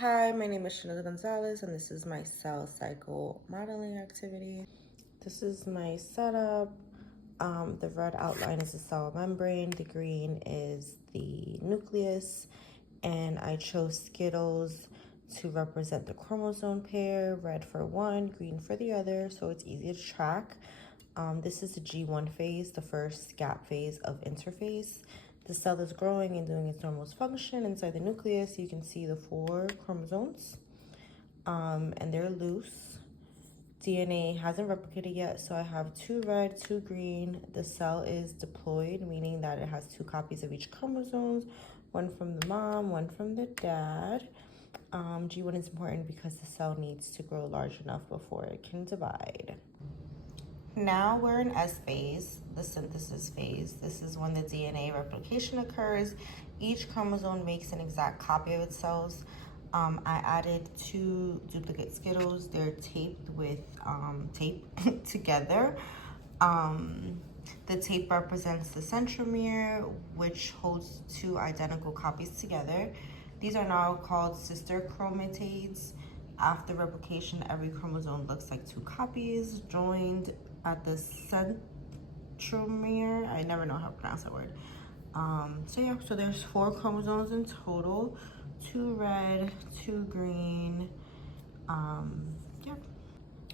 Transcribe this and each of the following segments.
Hi, my name is Chanel Gonzalez, and this is my cell cycle modeling activity. This is my setup. The red outline is the cell membrane, the green is the nucleus, and I chose Skittles to represent the chromosome pair, red for one, green for the other, so it's easy to track. This is the G1 phase, the first gap phase of interphase. The cell is growing and doing its normal function inside the nucleus. You can see the 4 chromosomes, and they're loose. DNA hasn't replicated yet, so I have 2 red, 2 green. The cell is diploid, meaning that it has 2 copies of each chromosomes, one from the mom, one from the dad. G1 is important because the cell needs to grow large enough before it can divide. Now we're in S phase, the synthesis phase. This is when the DNA replication occurs. Each chromosome makes an exact copy of itself. I added 2 duplicate Skittles. They're taped with tape together. The tape represents the centromere, which holds 2 identical copies together. These are now called sister chromatids. After replication, every chromosome looks like 2 copies joined at the centromere. I never know how to pronounce that word. So there's 4 chromosomes in total, 2 red, 2 green. Yeah.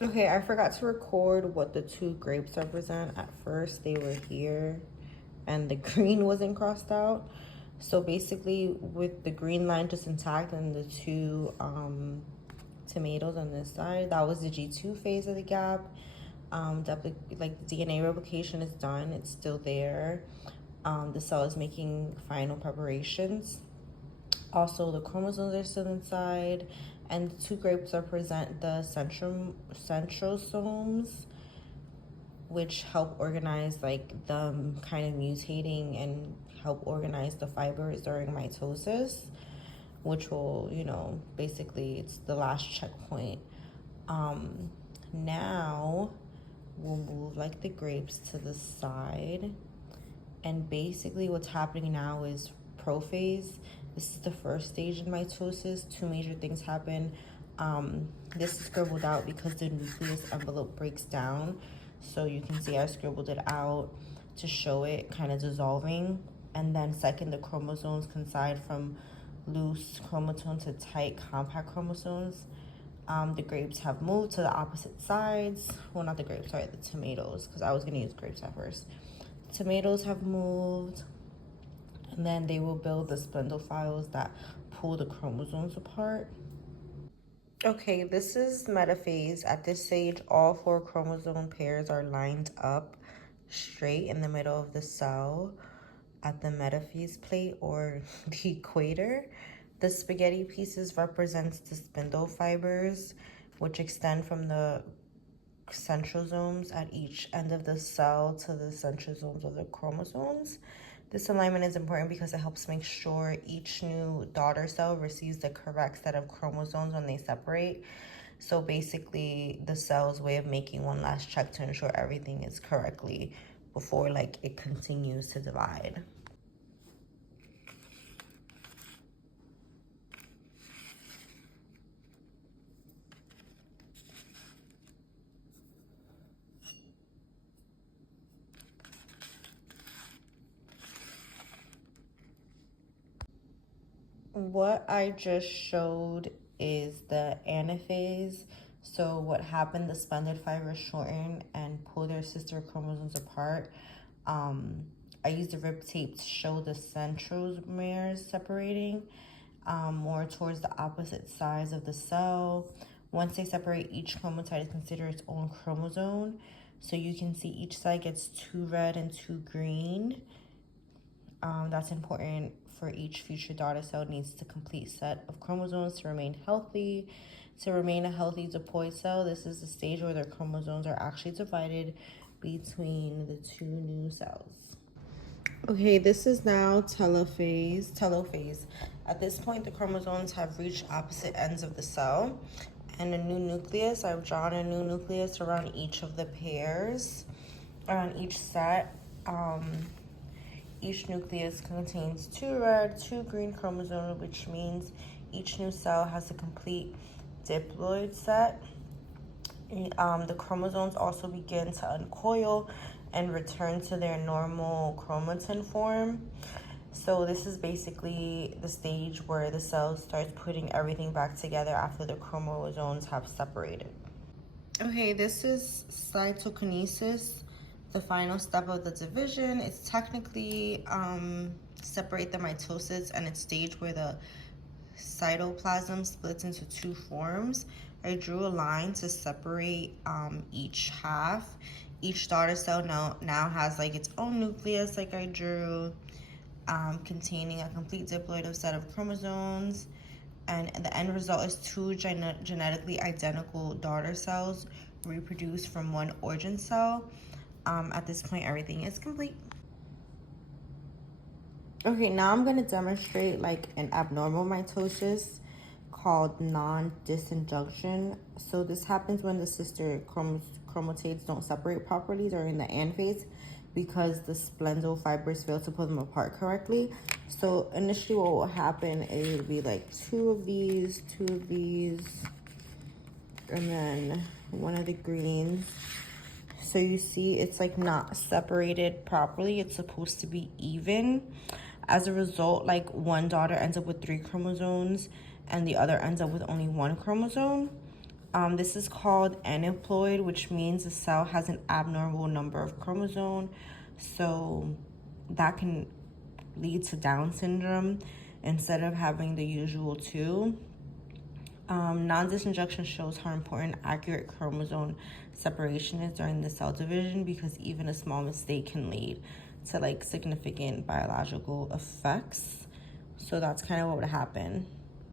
Okay, I forgot to record what the 2 grapes represent. At first they were here and the green wasn't crossed out. So basically with the green line just intact and the 2 tomatoes on this side, that was the G2 phase of the gap. Definitely, like, the DNA replication is done, it's still there. The cell is making final preparations. Also, the chromosomes are still inside, and the 2 grapes represent the centrosomes, which help organize, like, them kind of mutating and help organize the fibers during mitosis, which will, basically, it's the last checkpoint. Now we'll move, like, the grapes to the side, and basically what's happening now is prophase. This is the first stage in mitosis. 2 major things happen. This is scribbled out because the nucleus envelope breaks down, so you can see I scribbled it out to show it kind of dissolving. And then second, the chromosomes coincide from loose chromosome to tight compact chromosomes. The grapes have moved to the opposite sides. Well, not the grapes, sorry, the tomatoes, because I was gonna use grapes at first. The tomatoes have moved, and then they will build the spindlephiles that pull the chromosomes apart. Okay, this is metaphase. At this stage, all 4 chromosome pairs are lined up straight in the middle of the cell at the metaphase plate or the equator. The spaghetti pieces represents the spindle fibers, which extend from the centrosomes at each end of the cell to the centrosomes of the chromosomes. This alignment is important because it helps make sure each new daughter cell receives the correct set of chromosomes when they separate. So basically, the cell's way of making one last check to ensure everything is correctly before, like, it continues to divide. What I just showed is the anaphase. So what happened, the splendid fibers shorten and pull their sister chromosomes apart. I used the rib tape to show the centromeres separating more towards the opposite sides of the cell. Once they separate, each chromatide is considered its own chromosome. So you can see each side gets 2 red and 2 green. That's important for each future daughter cell. Needs the complete set of chromosomes to remain healthy. To remain a healthy diploid cell, this is the stage where their chromosomes are actually divided between the 2 new cells. Okay, this is now telophase. At this point, the chromosomes have reached opposite ends of the cell, and a new nucleus, I've drawn a new nucleus around each of the pairs, around each set. Each nucleus contains 2 red, 2 green chromosomes, which means Each new cell has a complete diploid set. The chromosomes also begin to uncoil and return to their normal chromatin form. So this is basically the stage where the cell starts putting everything back together after the chromosomes have separated. Okay, this is cytokinesis, the final step of the division. It's technically separate the mitosis and its stage where the cytoplasm splits into two forms. I drew a line to separate each half. Each daughter cell now has like its own nucleus, like I drew, containing a complete diploid set of chromosomes. And the end result is two genetically identical daughter cells reproduced from one origin cell. At this point, everything is complete. Okay, now I'm gonna demonstrate like an abnormal mitosis called non-disinjunction. So this happens when the sister chromatids don't separate properly during the anaphase because the spindle fibers fail to pull them apart correctly. So initially what will happen is it would be like two of these, and then one of the greens. So you see it's like not separated properly. It's supposed to be even. As a result, like one daughter ends up with 3 chromosomes and the other ends up with only 1 chromosome. This is called aneuploid, which means the cell has an abnormal number of chromosomes. So that can lead to Down syndrome instead of having the usual 2. Non-disinjunction shows how important accurate chromosome separation is during the cell division because even a small mistake can lead to like significant biological effects. So that's kind of what would happen.